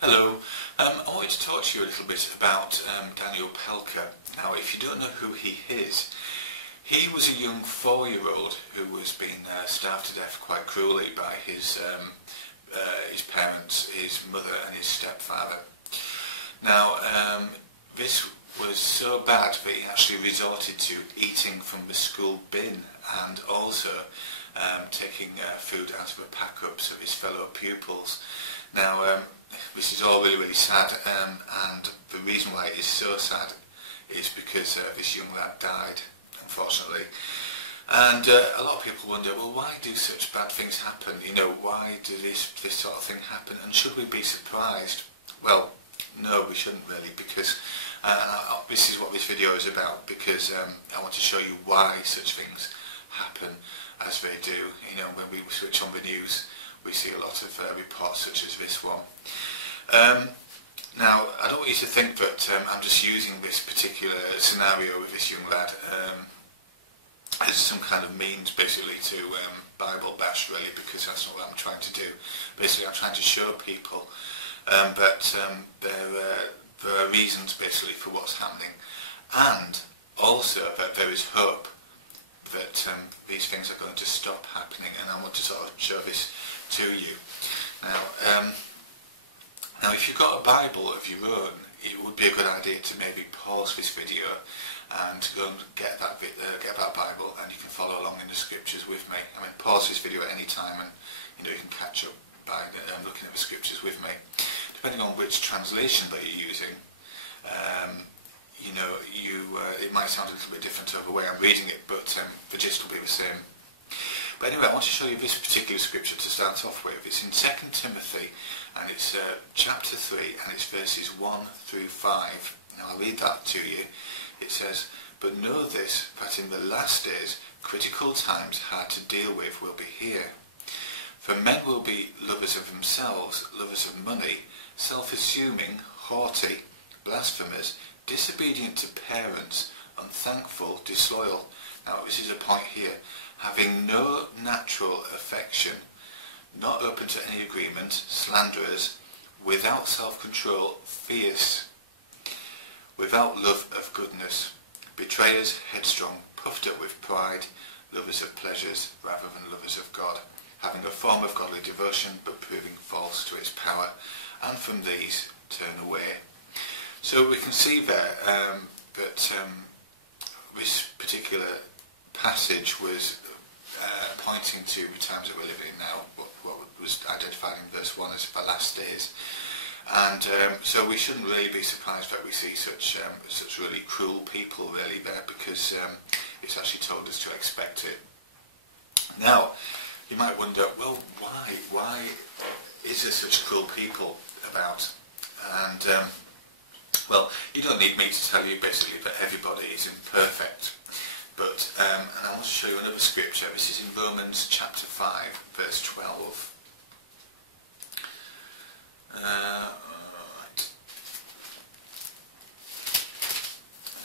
Hello, I wanted to talk to you a little bit about Daniel Pelka. Now, if you don't know who he is, he was a young 4-year-old who was being starved to death quite cruelly by his parents, his mother and his stepfather. Now, this was so bad that he actually resorted to eating from the school bin and also taking food out of the pack-ups of his fellow pupils. Now, this is all really sad, and the reason why it is so sad is because this young lad died, unfortunately. And a lot of people wonder, well, why do such bad things happen? You know, why do this sort of thing happen? And should we be surprised? Well, no, we shouldn't really, because this is what this video is about, because I want to show you why such things happen as they do. You know, when we switch on the news, we see a lot of reports such as this one. Now, I don't want you to think that I'm just using this particular scenario with this young lad as some kind of means basically to Bible bash, really, because that's not what I'm trying to do. Basically, I'm trying to show people that there are reasons basically for what's happening, and also that there is hope that these things are going to stop happening, and I want to sort of show this to you. Now, if you've got a Bible of your own, it would be a good idea to maybe pause this video and go and get that Bible, and you can follow along in the scriptures with me. I mean, pause this video at any time, and you can catch up by looking at the scriptures with me. Depending on which translation that you're using, it might sound a little bit different to the way I'm reading it, but the gist will be the same. But anyway, I want to show you this particular scripture to start off with. It's in 2 Timothy, and it's chapter 3, and it's verses 1 through 5. Now, I'll read that to you. It says, "But know this, that in the last days, critical times hard to deal with will be here. For men will be lovers of themselves, lovers of money, self-assuming, haughty, blasphemers, disobedient to parents, unthankful, disloyal." Now, this is a point here. "Having no natural affection, not open to any agreement, slanderers, without self-control, fierce, without love of goodness, betrayers, headstrong, puffed up with pride, lovers of pleasures rather than lovers of God, having a form of godly devotion, but proving false to its power, and from these turn away." So we can see there that this particular passage was pointing to the times that we're living in now, what was identified in verse 1 as the last days. And so we shouldn't really be surprised that we see such really cruel people really there, because it's actually told us to expect it. Now, you might wonder, well, why is there such cruel people about? And well, you don't need me to tell you basically that everybody is imperfect. But, and I want to show you another scripture. This is in Romans chapter 5, verse 12. Right.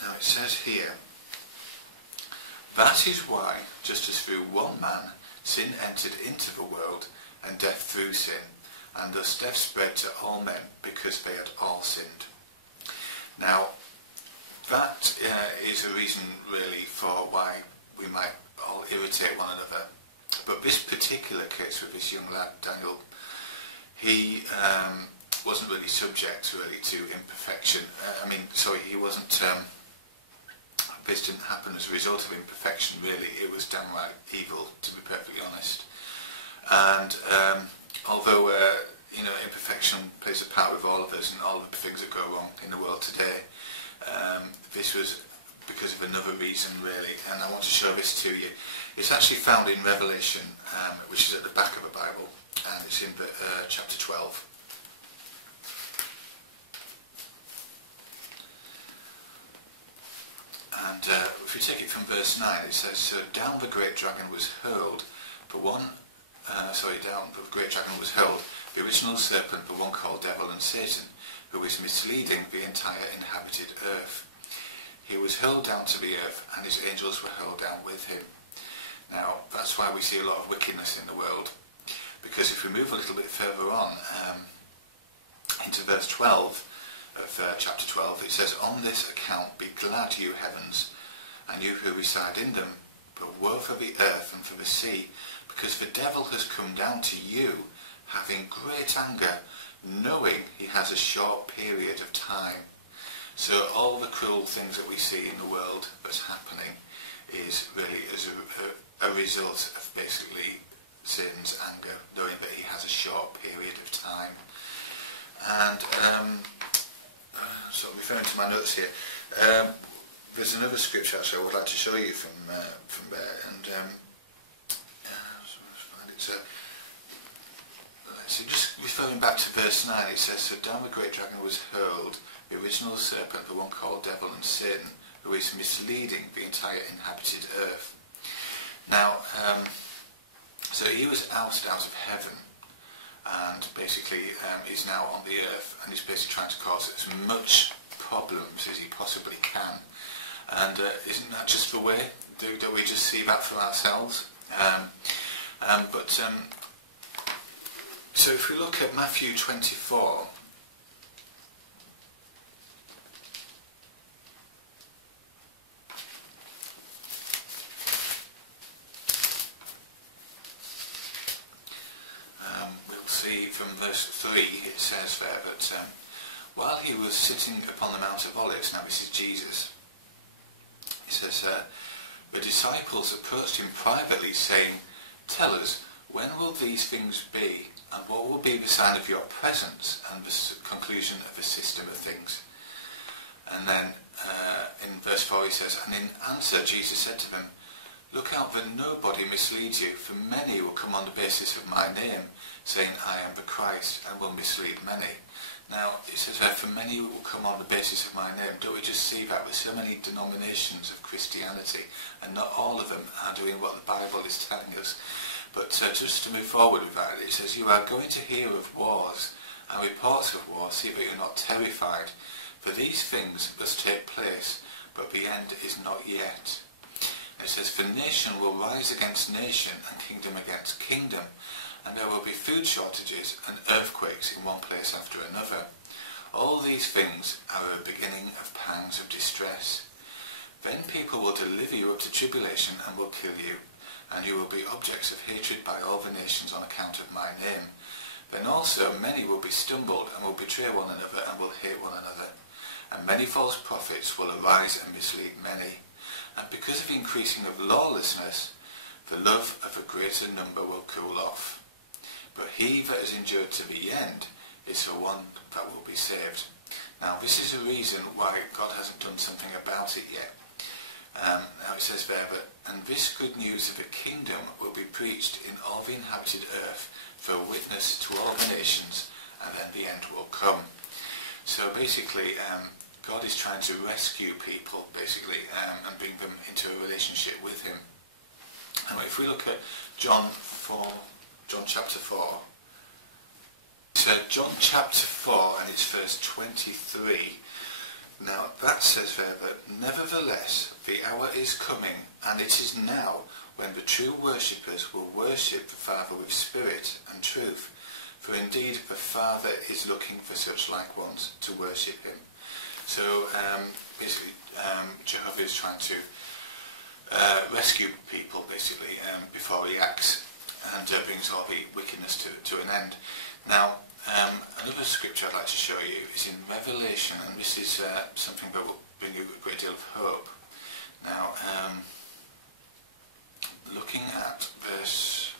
Now it says here, "That is why, just as through one man sin entered into the world, and death through sin, and thus death spread to all men, because they had all sinned." Now, that is a reason really for why we might all irritate one another. But this particular case with this young lad, Daniel, he wasn't really subject really to imperfection. He wasn't, this didn't happen as a result of imperfection really. It was downright evil, to be perfectly honest. And although imperfection plays a part with all of us and all of the things that go wrong in the world today, this was because of another reason really, and I want to show this to you. It's actually found in Revelation, which is at the back of the Bible, and it's in chapter 12. And if we take it from verse 9, it says, "So down the great dragon was hurled, the original serpent, the one called Devil and Satan, who is misleading the entire inhabited earth. He was hurled down to the earth, and his angels were hurled down with him." Now, that's why we see a lot of wickedness in the world, because if we move a little bit further on into verse 12 of chapter 12, it says, "On this account be glad, you heavens, and you who reside in them, but woe for the earth and for the sea, because the devil has come down to you, having great anger, knowing he has a short period of time." So all the cruel things that we see in the world that's happening is really as a result of basically Satan's anger, knowing that he has a short period of time. And so referring to my notes here, there's another scripture actually I would like to show you from there, and so just referring back to verse 9, it says, "So down the great dragon was hurled, the original serpent, the one called Devil and Satan, who is misleading the entire inhabited earth." Now, so he was ousted out of heaven, and basically is now on the earth, and he's basically trying to cause as much problems as he possibly can. And isn't that just the way? Don't we just see that for ourselves? So if we look at Matthew 24, we'll see from verse 3, it says there that while he was sitting upon the Mount of Olives, now this is Jesus, it says, the disciples approached him privately, saying, "Tell us, when will these things be, and what will be the sign of your presence and the conclusion of the system of things?" And then in verse 4 he says, "And in answer Jesus said to them, Look out that nobody misleads you, for many will come on the basis of my name, saying I am the Christ, and will mislead many." Now it says that for many will come on the basis of my name. Don't we just see that with so many denominations of Christianity, and not all of them are doing what the Bible is telling us? But just to move forward with that, it says, "You are going to hear of wars and reports of war. See that you are not terrified, for these things must take place, but the end is not yet." And it says, "For nation will rise against nation, and kingdom against kingdom, and there will be food shortages and earthquakes in one place after another. All these things are a beginning of pangs of distress. Then people will deliver you up to tribulation and will kill you, and you will be objects of hatred by all the nations on account of my name. Then also many will be stumbled and will betray one another and will hate one another. And many false prophets will arise and mislead many. And because of the increasing of lawlessness, the love of a greater number will cool off. But he that has endured to the end is the one that will be saved." Now this is a reason why God hasn't done something about it yet. Now it says there that, "And this good news of the kingdom will be preached in all the inhabited earth for a witness to all the nations, and then the end will come." So basically God is trying to rescue people basically and bring them into a relationship with him. And if we look at John chapter 4, so John chapter 4 and it's verse 23. Now that says there that, "Nevertheless the hour is coming, and it is now, when the true worshippers will worship the Father with spirit and truth. For indeed the Father is looking for such like ones to worship him." So basically Jehovah is trying to rescue people basically before he acts and brings all the wickedness to an end. Now another scripture I'd like to show you is in Revelation, and this is something that will bring you a great deal of hope. Now looking at verses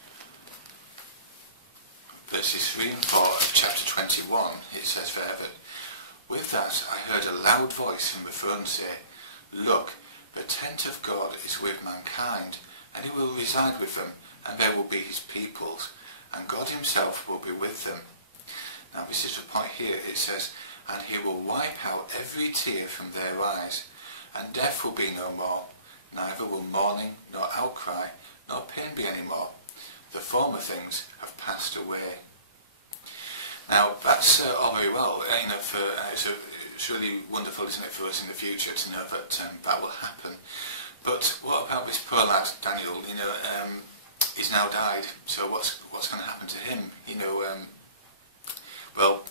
3 and 4 of chapter 21, it says there that, "With that I heard a loud voice from the throne say, Look, the tent of God is with mankind, and he will reside with them, and they will be his peoples, and God himself will be with them." Now this is the point here. It says, "And he will wipe out every tear from their eyes, and death will be no more, neither will mourning, nor outcry, nor pain be any more. The former things have passed away." Now that's all very well. It's really wonderful, isn't it, for us in the future to know that that will happen. But what about this poor lad Daniel? He's now died. So what's going to happen to him? Well,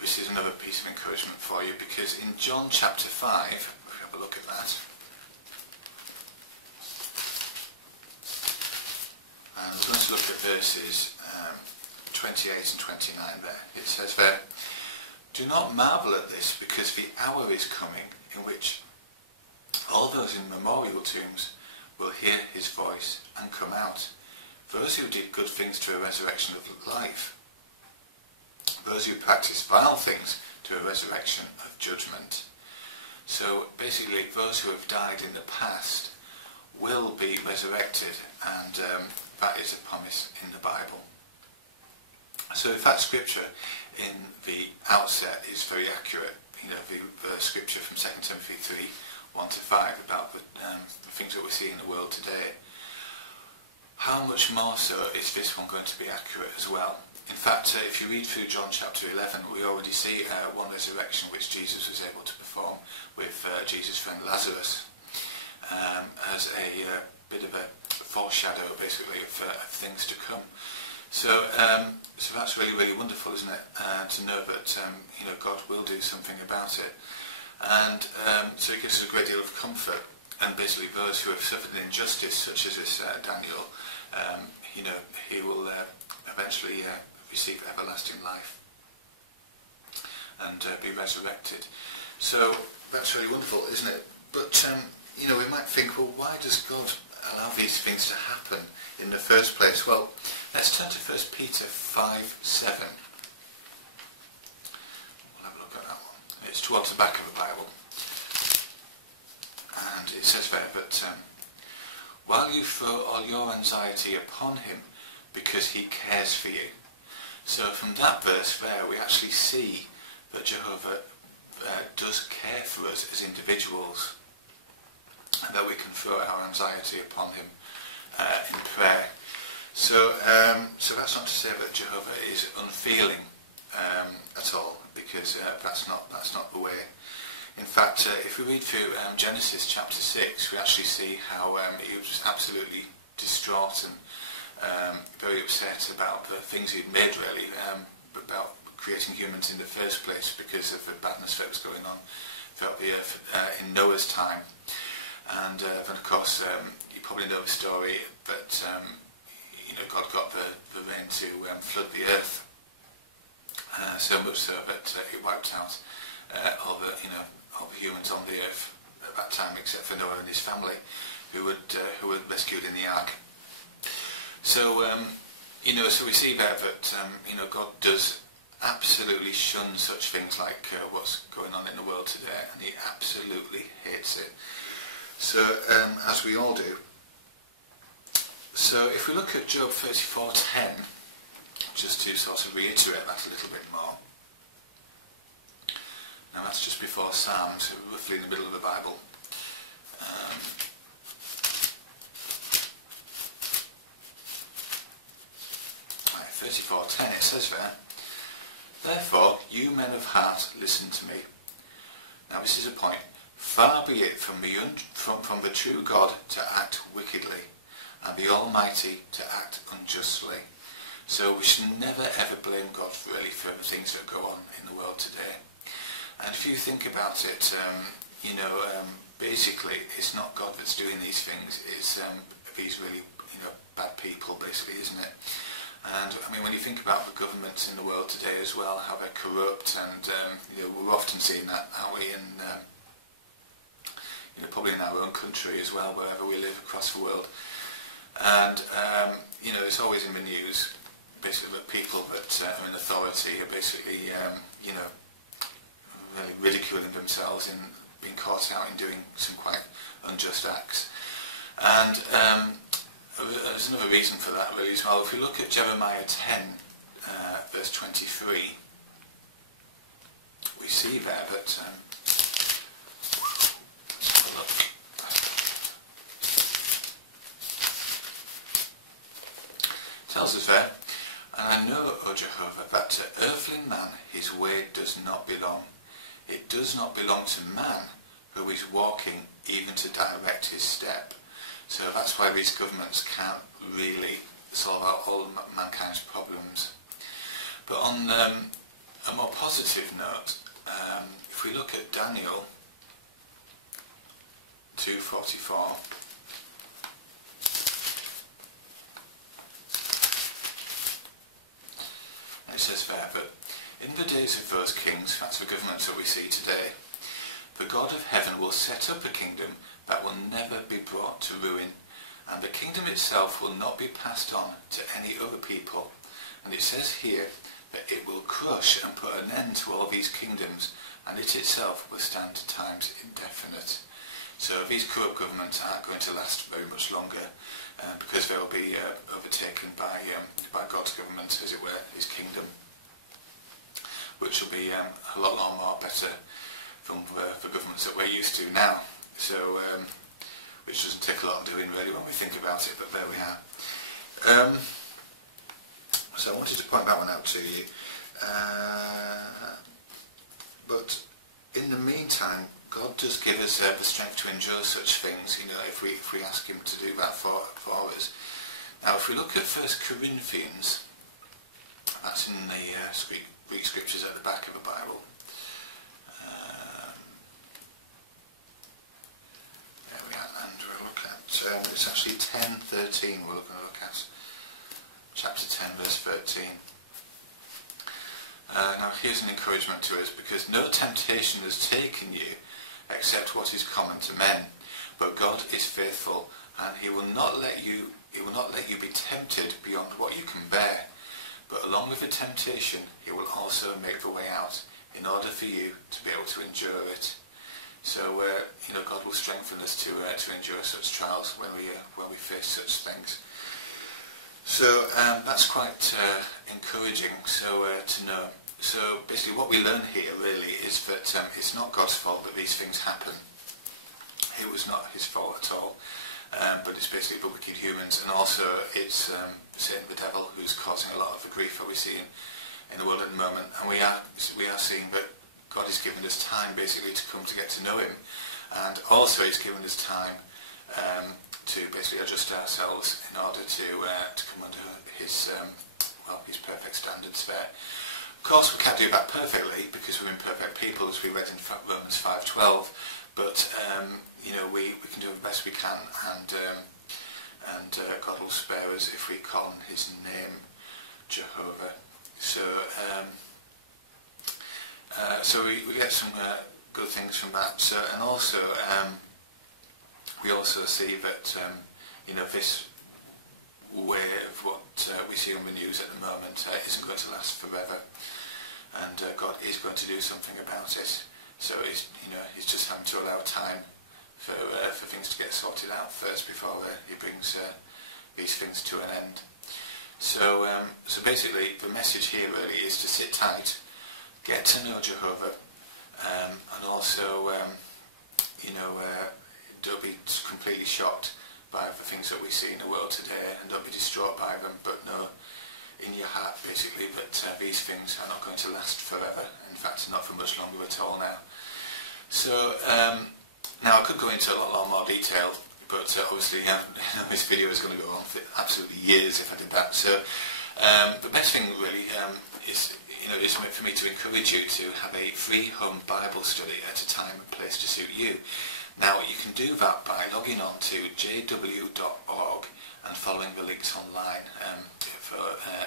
this piece of encouragement for you, because in John chapter 5, if we have a look at that, and we're going to look at verses 28 and 29 there. It says there, "Do not marvel at this, because the hour is coming in which all those in memorial tombs will hear his voice and come out. Those who did good things to a resurrection of life. Those who practice vile things to a resurrection of judgment." So basically, those who have died in the past will be resurrected, and that is a promise in the Bible. So if that scripture in the outset is very accurate, the scripture from 2 Timothy 3, 1-5 about the things that we see in the world today, how much more so is this one going to be accurate as well? In fact, if you read through John chapter 11, we already see one resurrection which Jesus was able to perform with Jesus' friend Lazarus, as a bit of a foreshadow, basically, of things to come. So that's really, really wonderful, isn't it? To know that God will do something about it, and so it gives us a great deal of comfort. And basically, those who have suffered an injustice, such as this Daniel, he will eventually receive everlasting life and be resurrected. So that's really wonderful, isn't it? But we might think, well, why does God allow these things to happen in the first place? Well, let's turn to 1 Peter 5:7. We'll have a look at that one. It's towards the back of the Bible. And it says there, "But while you throw all your anxiety upon him, because he cares for you." So from that verse there, we actually see that Jehovah does care for us as individuals, and that we can throw our anxiety upon him in prayer. So that's not to say that Jehovah is unfeeling at all, because that's not the way. In fact, if we read through Genesis chapter 6, we actually see how he was absolutely distraught and very upset about the things he'd made, really, about creating humans in the first place, because of the badness that was going on throughout the earth in Noah's time. And then, of course, you probably know the story that God got the rain to flood the earth, so much so that it wiped out all the humans on the earth at that time, except for Noah and his family, who were rescued in the ark. So so we see there that God does absolutely shun such things like what's going on in the world today, and he absolutely hates it. So as we all do. So if we look at Job 34:10, just to sort of reiterate that a little bit more. Now that's just before Psalms, so roughly in the middle of the Bible. 34:10, it says there, "Therefore, you men of heart, listen to me." Now this is a point. "Far be it from the true God to act wickedly, and the Almighty to act unjustly." So we should never ever blame God really for the things that go on in the world today. And if you think about it, basically it's not God that's doing these things, it's these really bad people, basically, isn't it? And I mean, when you think about the governments in the world today as well, how they're corrupt, and we're often seeing that, aren't we, in probably in our own country as well, wherever we live across the world. And it's always in the news, basically, that people that are in authority are basically really ridiculing themselves and being caught out in doing some quite unjust acts. And there's another reason for that, really, as well. If we look at Jeremiah 10, verse 23, we see there that let's have a look. It tells us there, "And I know, O Jehovah, that to earthly man his way does not belong. It does not belong to man who is walking even to direct his step." So that's why these governments can't really solve out all mankind's problems. But on a more positive note, if we look at Daniel 2:44, and it says there, "But in the days of those kings," that's the governments that we see today, "the God of heaven will set up a kingdom that will never be brought to ruin, and the kingdom itself will not be passed on to any other people." And it says here that it will crush and put an end to all these kingdoms, and it itself will stand to times indefinite. So these corrupt governments aren't going to last very much longer, because they will be overtaken by God's government, as it were, his kingdom, which will be a lot more better from the governments that we're used to now. So, which doesn't take a lot of doing really when we think about it, but there we are. So I wanted to point that one out to you. But in the meantime, God does give us the strength to endure such things, if we ask him to do that for us. Now, if we look at 1 Corinthians, that's in the Greek scriptures at the back of the Bible. There we are, and we'll look at, it's actually 10:13 we're going to look at. Chapter 10, verse 13. Now here's an encouragement to us, because no temptation has taken you except what is common to men, but God is faithful, and he will not let you be tempted beyond what you can bear, but along with the temptation he will also make the way out, in order for you to be able to endure it. So God will strengthen us to endure such trials when we face such things. So that's quite encouraging to know. So basically what we learn here really is that it's not God's fault that these things happen. It was not his fault at all, but it's basically the wicked humans, and also it's Satan, the devil, who's causing a lot of the grief that we see in the world at the moment. And we are seeing that God has given us time basically to come to get to know him, and also he's given us time to basically adjust ourselves in order to come under his perfect standards there. Of course, we can't do that perfectly because we're imperfect people, as we read in Romans 5:12. But we can do the best we can, and God will spare us if we call on his name, Jehovah. So we get some good things from that. So, and also we also see that this way of what we see on the news at the moment isn't going to last forever, and God is going to do something about it. So he's just having to allow time for things to get sorted out first before he brings these things to an end. So basically the message here really is to sit tight, get to know Jehovah, and also don't be completely shocked by the things that we see in the world today, and don't be distraught by them, but know in your heart basically that these things are not going to last forever. In fact, not for much longer at all now. So now I could go into a lot more detail, but obviously this video is going to go on for absolutely years if I did that. So the best thing really is for me to encourage you to have a free home Bible study at a time and place to suit you. Now you can do that by logging on to jw.org and following the links online for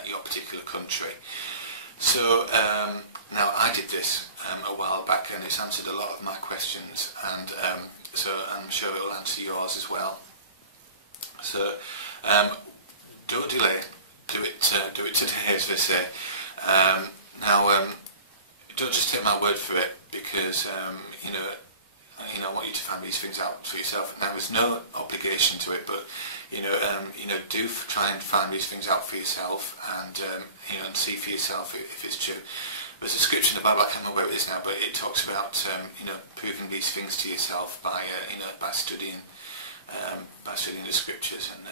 your particular country. So now I did this a while back, and it's answered a lot of my questions, and so I'm sure it will answer yours as well. So don't delay, do it today, as they say. Now don't just take my word for it, because I want you to find these things out for yourself. Now there's no obligation to it, but do try and find these things out for yourself, and and see for yourself if it's true. There's a scripture in the Bible, I can't remember where it is now, but it talks about proving these things to yourself by studying the scriptures, and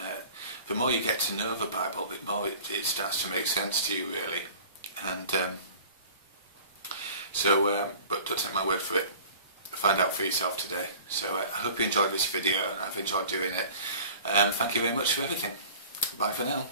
the more you get to know the Bible, the more it starts to make sense to you really. And but don't take my word for it. Find out for yourself today. So I hope you enjoyed this video. I've enjoyed doing it. Thank you very much for everything. Bye for now.